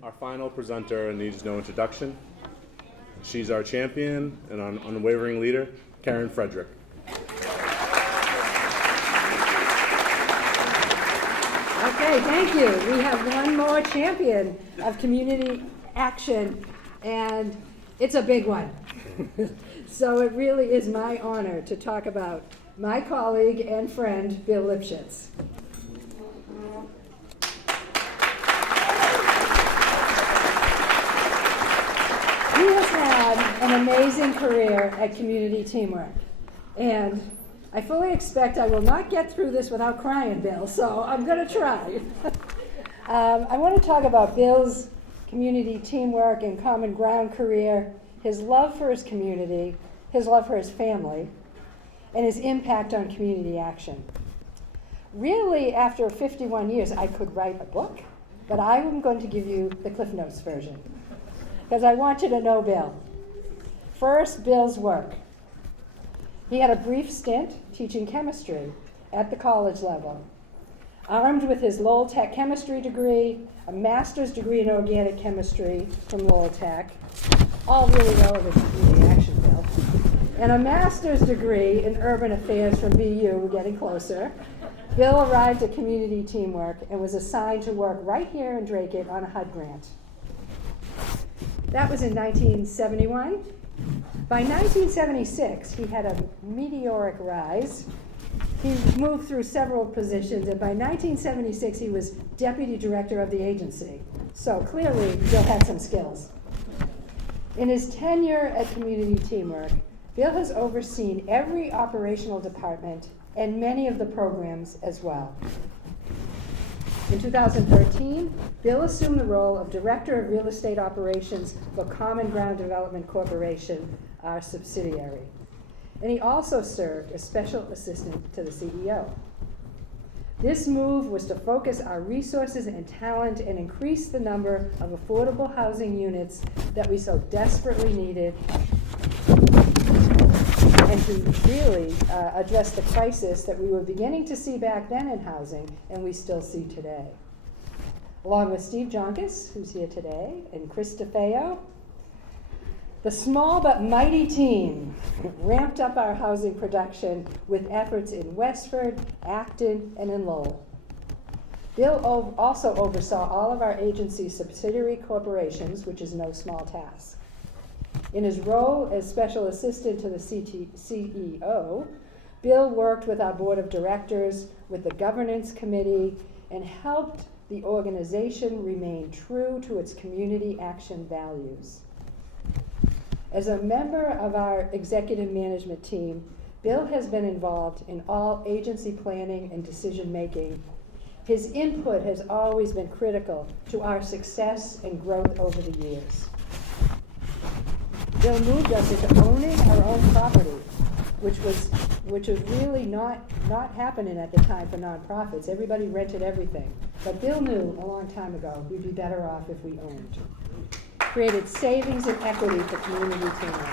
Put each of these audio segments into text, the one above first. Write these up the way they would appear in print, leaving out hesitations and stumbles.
Our final presenter needs no introduction. She's our champion and our unwavering leader, Karen Frederick. Okay, thank you. We have one more champion of community action, and it's a big one. So it really is my honor to talk about my colleague and friend, Bill Lipchitz. He has had an amazing career at Community Teamwork, and I fully expect I will not get through this without crying, Bill, so I'm going to try. I want to talk about Bill's Community Teamwork and Common Ground career, his love for his community, his love for his family, and his impact on community action. Really, after 51 years, I could write a book, but I'm going to give you the Cliff Notes version, because I want you to know Bill. First, Bill's work. He had a brief stint teaching chemistry at the college level. Armed with his Lowell Tech chemistry degree, a master's degree in organic chemistry from Lowell Tech, all really relevant to community action, Bill, and a master's degree in urban affairs from BU, we're getting closer, Bill arrived at Community Teamwork and was assigned to work right here in Dracut on a HUD grant. That was in 1971. By 1976, he had a meteoric rise. He moved through several positions, and by 1976, he was deputy director of the agency. So clearly, Bill had some skills. In his tenure at Community Teamwork, Bill has overseen every operational department and many of the programs as well. In 2013, Bill assumed the role of Director of Real Estate Operations for Common Ground Development Corporation, our subsidiary. And he also served as Special Assistant to the CEO. This move was to focus our resources and talent and increase the number of affordable housing units that we so desperately needed, and to really address the crisis that we were beginning to see back then in housing, and we still see today. Along with Steve Jonkis, who's here today, and Chris DeFeo, the small but mighty team ramped up our housing production with efforts in Westford, Acton, and in Lowell. Bill also oversaw all of our agency's subsidiary corporations, which is no small task. In his role as Special Assistant to the CEO, Bill worked with our board of directors, with the governance committee, and helped the organization remain true to its community action values. As a member of our executive management team, Bill has been involved in all agency planning and decision making. His input has always been critical to our success and growth over the years. Bill moved us into owning our own property, which was really not happening at the time for nonprofits. Everybody rented everything. But Bill knew a long time ago we'd be better off if we owned. Created savings and equity for community teamwork.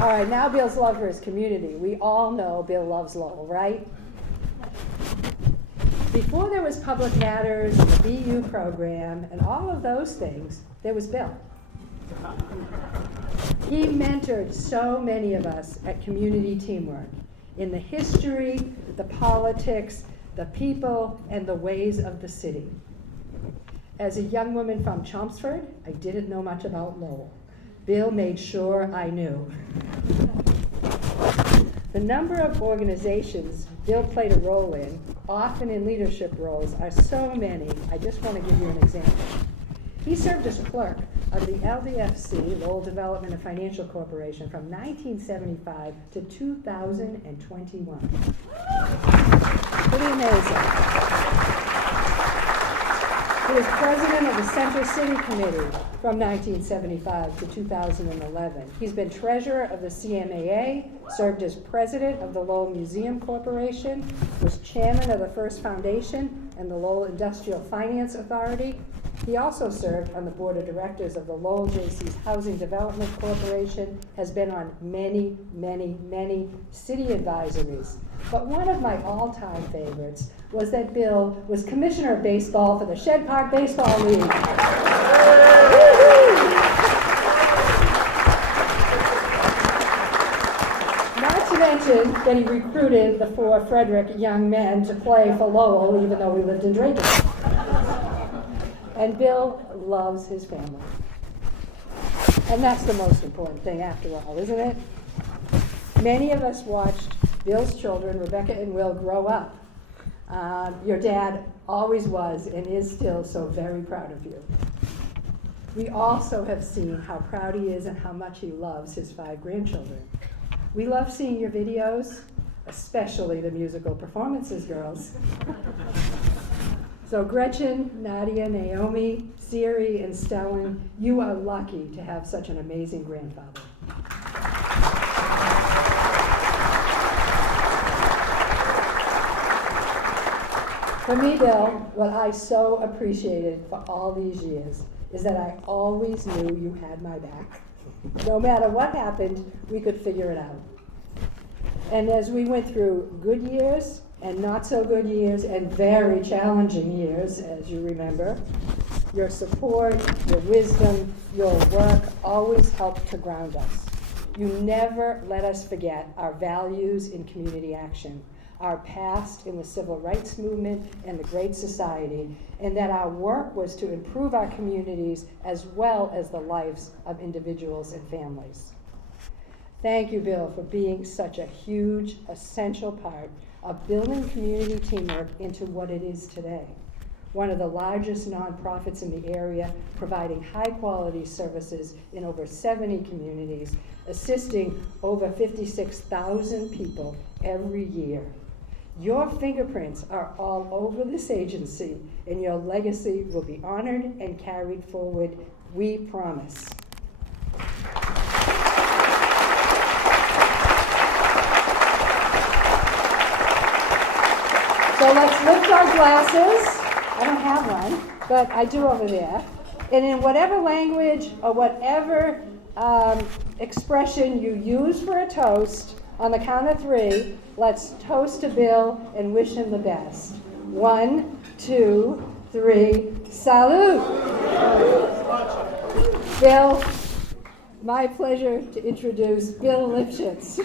All right, now Bill's love for his community. We all know Bill loves Lowell, right? Before there was Public Matters and the BU program and all of those things, there was Bill. He mentored so many of us at Community Teamwork in the history, the politics, the people, and the ways of the city. As a young woman from Chelmsford, I didn't know much about Lowell. Bill made sure I knew. The number of organizations Bill played a role in, often in leadership roles, are so many. I just want to give you an example. He served as clerk of the LDFC, Lowell Development and Financial Corporation, from 1975 to 2021. Pretty amazing. He was president of the Center City Committee from 1975 to 2011. He's been treasurer of the CMAA, served as president of the Lowell Museum Corporation, was chairman of the First Foundation and the Lowell Industrial Finance Authority, He also served on the board of directors of the Lowell J.C.'s Housing Development Corporation, has been on many, many, many city advisories. But one of my all-time favorites was that Bill was commissioner of baseball for the Shed Park Baseball League. Not to mention that he recruited the 4 Frederick young men to play for Lowell, even though we lived in Dracut. And Bill loves his family. And that's the most important thing after all, isn't it? Many of us watched Bill's children, Rebecca and Will, grow up. Your dad always was and is still so very proud of you. We also have seen how proud he is and how much he loves his 5 grandchildren. We love seeing your videos, especially the musical performances, girls. So Gretchen, Nadia, Naomi, Siri, and Stellan, you are lucky to have such an amazing grandfather. For me, Bill, what I so appreciated for all these years is that I always knew you had my back. No matter what happened, we could figure it out. And as we went through good years and not so good years and very challenging years, as you remember, your support, your wisdom, your work always helped to ground us. You never let us forget our values in community action, our past in the civil rights movement and the Great Society, and that our work was to improve our communities as well as the lives of individuals and families. Thank you, Bill, for being such a huge, essential part of building community teamwork into what it is today. One of the largest nonprofits in the area, providing high-quality services in over 70 communities, assisting over 56,000 people every year. Your fingerprints are all over this agency, and your legacy will be honored and carried forward, we promise. So let's lift our glasses. I don't have one, but I do over there. And in whatever language or whatever expression you use for a toast, on the count of 3, let's toast to Bill and wish him the best. 1, 2, 3, salute! Bill, my pleasure to introduce Bill Lipchitz.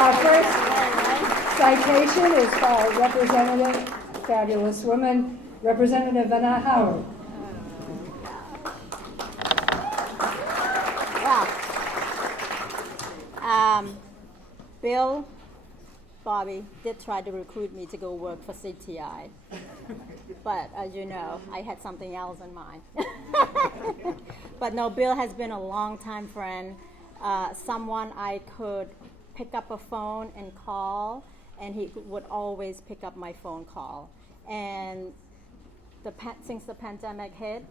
Our first citation is by Representative, fabulous woman, Representative Vanna Howard. Well, Bill, Bobby did try to recruit me to go work for CTI. But as you know, I had something else in mind. But no, Bill has been a longtime friend, someone I could pick up a phone and call, and he would always pick up my phone call. And since the pandemic hit,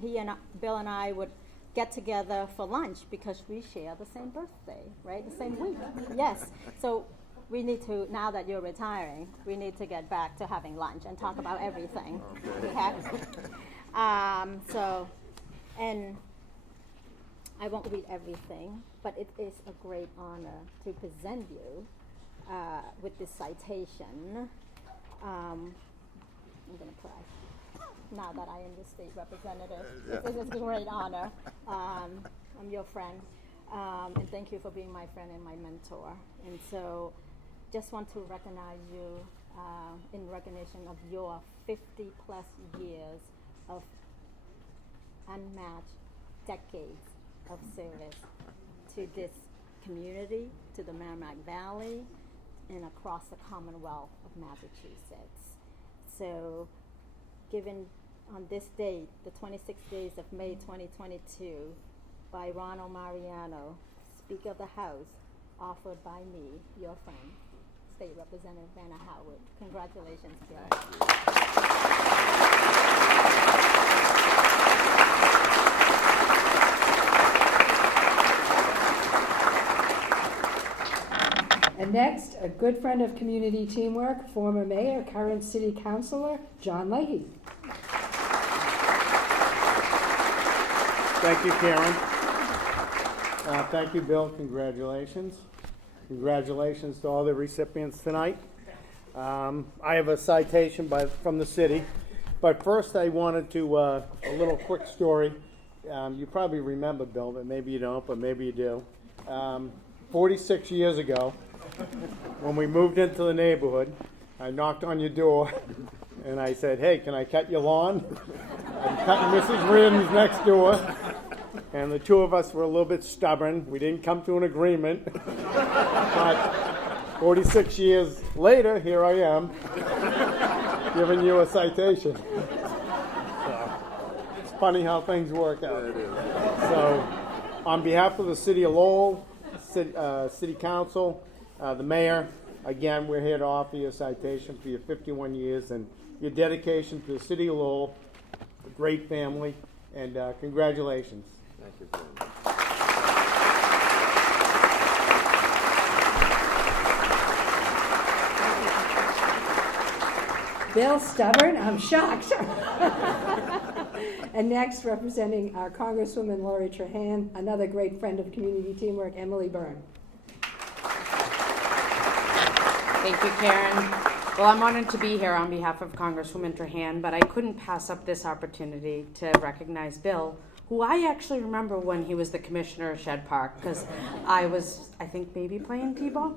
Bill and I would get together for lunch because we share the same birthday, right? The same week. Yes. So we need to, now that you're retiring, we need to get back to having lunch and talk about everything. Okay? And I won't read everything, but it is a great honor to present you with this citation. I'm going to cry now that I am the state representative. It is a great honor. I'm your friend, and thank you for being my friend and my mentor. And so just want to recognize you in recognition of your 50-plus years of unmatched decades of service to this community, to the Merrimack Valley, and across the Commonwealth of Massachusetts. So, given on this date, the 26 days of May 2022, by Ronald Mariano, Speaker of the House, offered by me, your friend, State Representative Vanna Howard. Congratulations, Bill. And next, a good friend of community teamwork, former mayor, current city councilor, John Leahy. Thank you, Karen. Thank you, Bill. Congratulations. Congratulations to all the recipients tonight. I have a citation from the city, but first I wanted to, a little quick story. You probably remember, Bill, but maybe you don't, but maybe you do. 46 years ago, when we moved into the neighborhood, I knocked on your door and I said, "Hey, can I cut your lawn?" I'm cutting Mrs. Reardon's next door. And the two of us were a little bit stubborn. We didn't come to an agreement. But 46 years later, here I am, giving you a citation. So, it's funny how things work out. So, on behalf of the City of Lowell, City Council, the Mayor, again, we're here to offer you a citation for your 51 years and your dedication to the City of Lowell, a great family, and congratulations. Thank you very much. Bill, stubborn? I'm shocked. And next, representing our Congresswoman Lori Trahan, another great friend of community teamwork, Emily Byrne. Thank you, Karen. Well, I'm honored to be here on behalf of Congresswoman Trahan, but I couldn't pass up this opportunity to recognize Bill, who I actually remember when he was the commissioner of Shed Park, because I was, I think, maybe playing t-ball.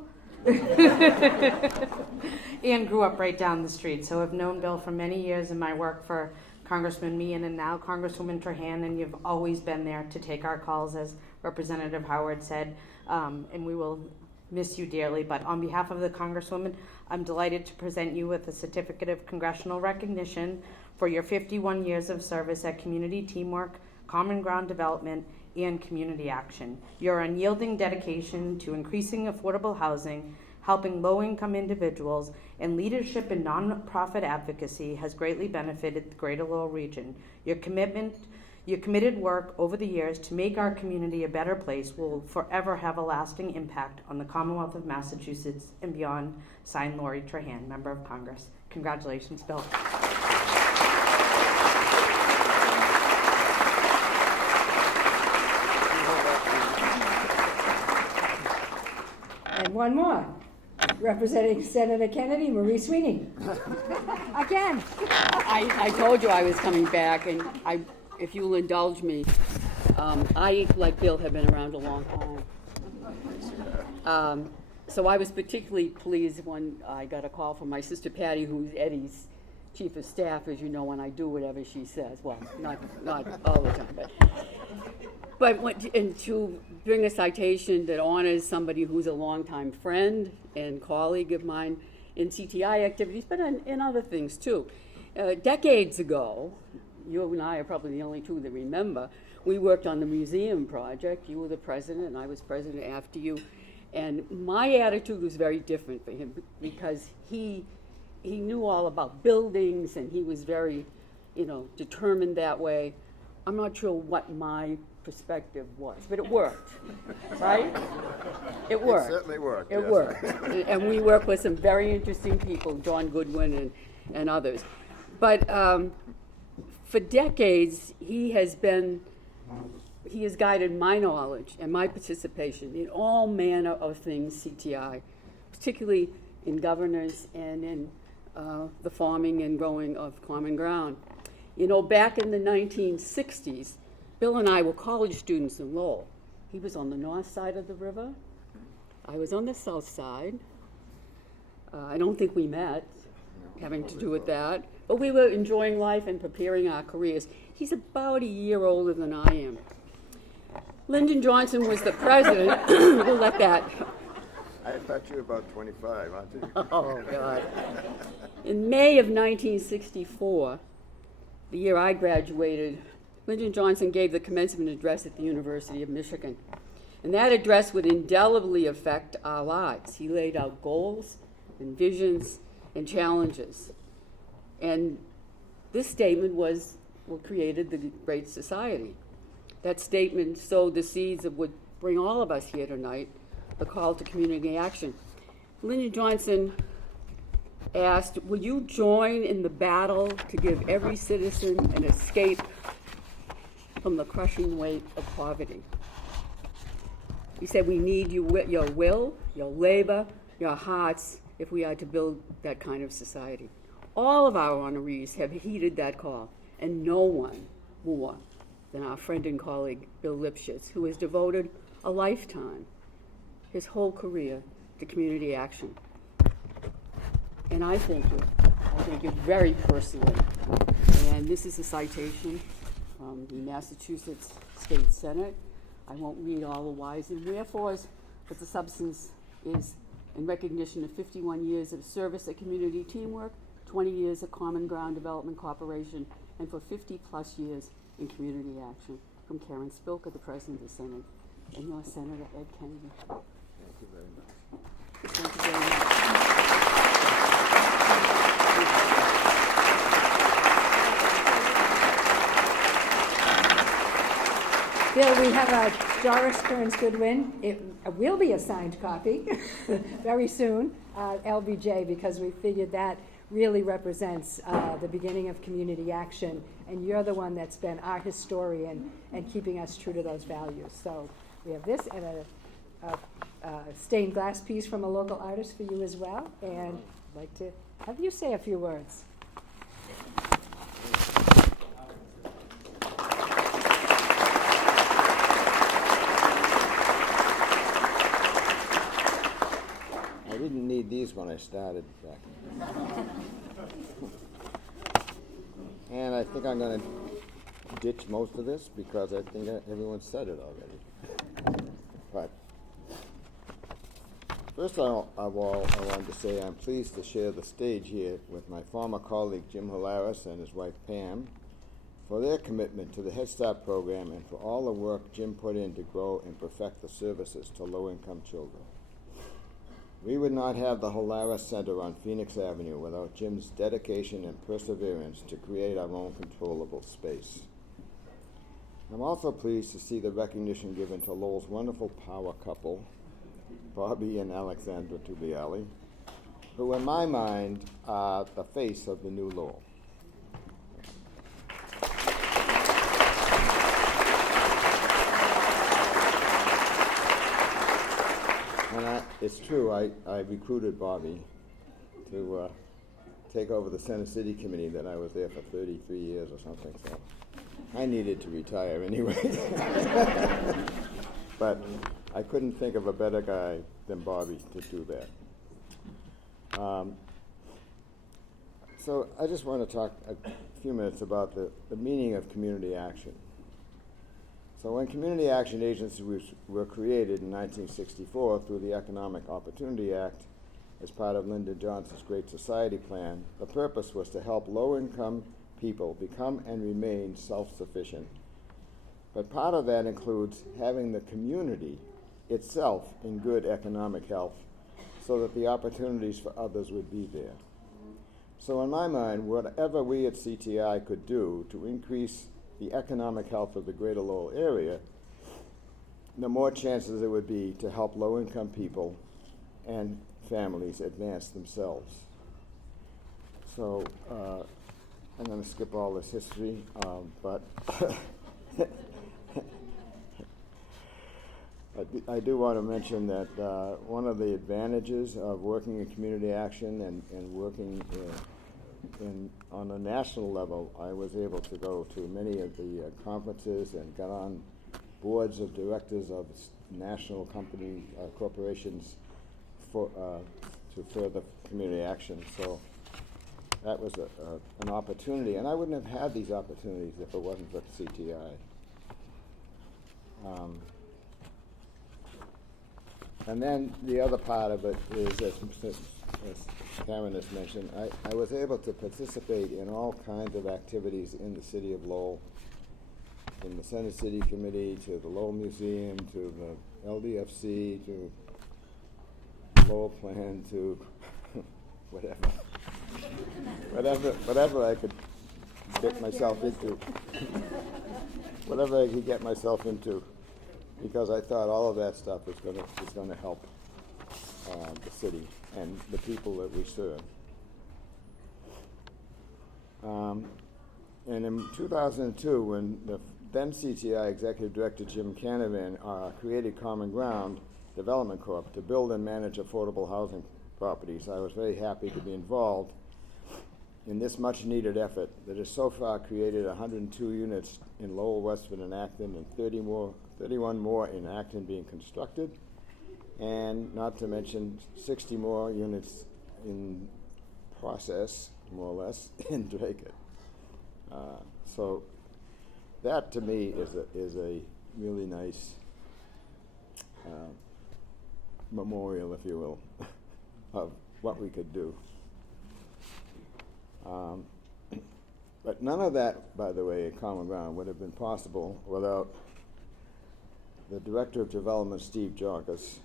And grew up right down the street. So I've known Bill for many years in my work for Congressman Meehan and now Congresswoman Trahan, and you've always been there to take our calls, as Representative Howard said, and we will miss you dearly. But on behalf of the Congresswoman, I'm delighted to present you with a certificate of congressional recognition for your 51 years of service at Community Teamwork, Common Ground Development, and Community Action. Your unyielding dedication to increasing affordable housing, helping low-income individuals, and leadership in nonprofit advocacy has greatly benefited the Greater Lowell region. Your committed work over the years to make our community a better place will forever have a lasting impact on the Commonwealth of Massachusetts and beyond. Signed, Lori Trahan, Member of Congress. Congratulations, Bill. And one more, representing Senator Kennedy, Marie Sweeney. Again. I told you I was coming back, and if you'll indulge me, I, like Bill, have been around a long time. So I was particularly pleased when I got a call from my sister Patty, who's Eddie's chief of staff, as you know, when I do whatever she says. Well, not all the time, and to bring a citation that honors somebody who's a longtime friend and colleague of mine in CTI activities, but in other things too. Decades ago, you and I are probably the only two that remember, we worked on the museum project. You were the president, and I was president after you. And my attitude was very different for him because he knew all about buildings, and he was very, determined that way. I'm not sure what my perspective was, but it worked, right? It worked. It certainly worked. It yes. worked. And we worked with some very interesting people, John Goodwin and others. But for decades, he has guided my knowledge and my participation in all manner of things CTI, particularly in governance and in the farming and growing of common ground. Back in the 1960s, Bill and I were college students in Lowell. He was on the north side of the river. I was on the south side. I don't think we met, having to do with that. But we were enjoying life and preparing our careers. He's about a year older than I am. Lyndon Johnson was the president. We'll let that. I thought you were about 25, aren't you? Oh, God. In May of 1964, the year I graduated, Lyndon Johnson gave the commencement address at the University of Michigan. And that address would indelibly affect our lives. He laid out goals and visions and challenges. And this statement was what created the Great Society. That statement sowed the seeds of what bring all of us here tonight, the call to community action. Lyndon Johnson asked, will you join in the battle to give every citizen an escape from the crushing weight of poverty? He said, we need your will, your labor, your hearts, if we are to build that kind of society. All of our honorees have heeded that call, and no one more than our friend and colleague, Bill Lipchitz, who has devoted a lifetime, his whole career, to community action. And I thank you very personally. And this is a citation from the Massachusetts State Senate. I won't read all the whys and wherefores, but the substance is in recognition of 51 years of service at Community Teamwork, 20 years at Common Ground Development Corporation, and for 50-plus years in community action. From Karen Spilka, the President of the Senate, and your Senator Ed Kennedy. Thank you very much. Thank you very much. Bill, we have a Doris Kearns Goodwin. It will be a signed copy very soon, LBJ, because we figured that really represents the beginning of community action, and you're the one that's been our historian and keeping us true to those values. So we have this and a stained glass piece from a local artist for you as well, and I'd like to have you say a few words. I didn't need these when I started back. And I think I'm going to ditch most of this because I think everyone said it already. But first of all, I wanted to say I'm pleased to share the stage here with my former colleague Jim Houlares and his wife Pam for their commitment to the Head Start program and for all the work Jim put in to grow and perfect the services to low-income children. We would not have the Houlares Center on Phoenix Avenue without Jim's dedication and perseverance to create our own controllable space. I'm also pleased to see the recognition given to Lowell's wonderful power couple, Bobby and Aleksandra Tugbiyele, who in my mind are the face of the new Lowell. And it's true, I recruited Bobby to take over the Center City Committee that I was there for 33 years or something, so I needed to retire anyway. But I couldn't think of a better guy than Bobby to do that. So I just want to talk a few minutes about the meaning of community action. So when community action agencies were created in 1964 through the Economic Opportunity Act as part of Lyndon Johnson's Great Society plan, the purpose was to help low-income people become and remain self-sufficient. But part of that includes having the community itself in good economic health so that the opportunities for others would be there. So in my mind, whatever we at CTI could do to increase the economic health of the greater Lowell area, the more chances there would be to help low-income people and families advance themselves. So I'm going to skip all this history, but I do want to mention that one of the advantages of working in community action and working on a national level, I was able to go to many of the conferences and got on boards of directors of national corporations to further community action. So that was an opportunity, and I wouldn't have had these opportunities if it wasn't for CTI. And then the other part of it is, as Karen has mentioned, I was able to participate in all kinds of activities in the city of Lowell in the Center City Committee, to the Lowell Museum, to the LDFC, to Lowell Plan, to whatever I could get myself into, whatever I could get myself into, because I thought all of that stuff was going to help the city and the people that we serve. And in 2002, when the then CTI Executive Director Jim Canavan created Common Ground Development Corp. to build and manage affordable housing properties, I was very happy to be involved in this much-needed effort that has so far created 102 units in Lowell, Westford, and Acton, and 31 more in Acton being constructed, and not to mention 60 more units in process, more or less, in Dracut. So that to me is a really nice memorial, if you will, of what we could do. But none of that, by the way, at Common Ground would have been possible without the Director of Development, Steve Jarkus.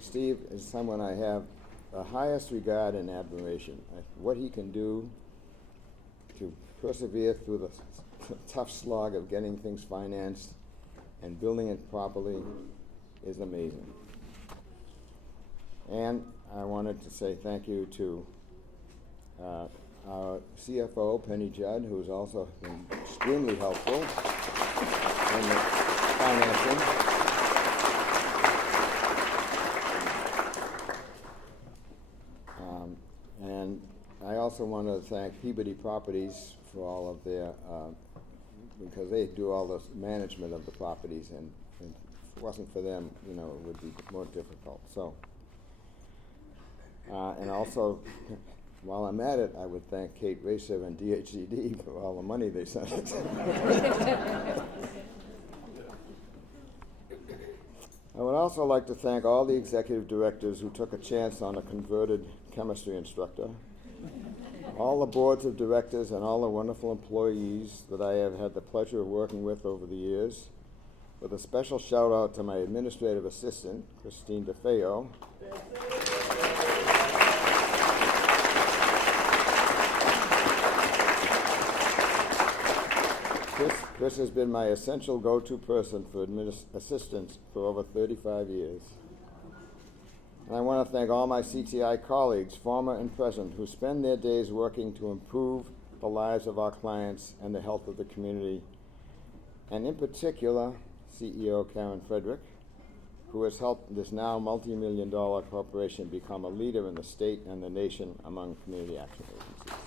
Steve is someone I have the highest regard and admiration. What he can do to persevere through the tough slog of getting things financed and building it properly is amazing. And I wanted to say thank you to our CFO, Penny Judd, who's also been extremely helpful in the financing. And I also want to thank Peabody Properties for all of their, because they do all the management of the properties, and if it wasn't for them, it would be more difficult. So, and also, while I'm at it, I would thank Kate Racer and DHCD for all the money they sent us. I would also like to thank all the executive directors who took a chance on a converted chemistry instructor, all the boards of directors, and all the wonderful employees that I have had the pleasure of working with over the years, with a special shout out to my administrative assistant, Christine DeFeo. Chris has been my essential go-to person for assistance for over 35 years. And I want to thank all my CTI colleagues, former and present, who spend their days working to improve the lives of our clients and the health of the community. And in particular, CEO Karen Frederick, who has helped this now multi-million-dollar corporation become a leader in the state and the nation among community action agencies.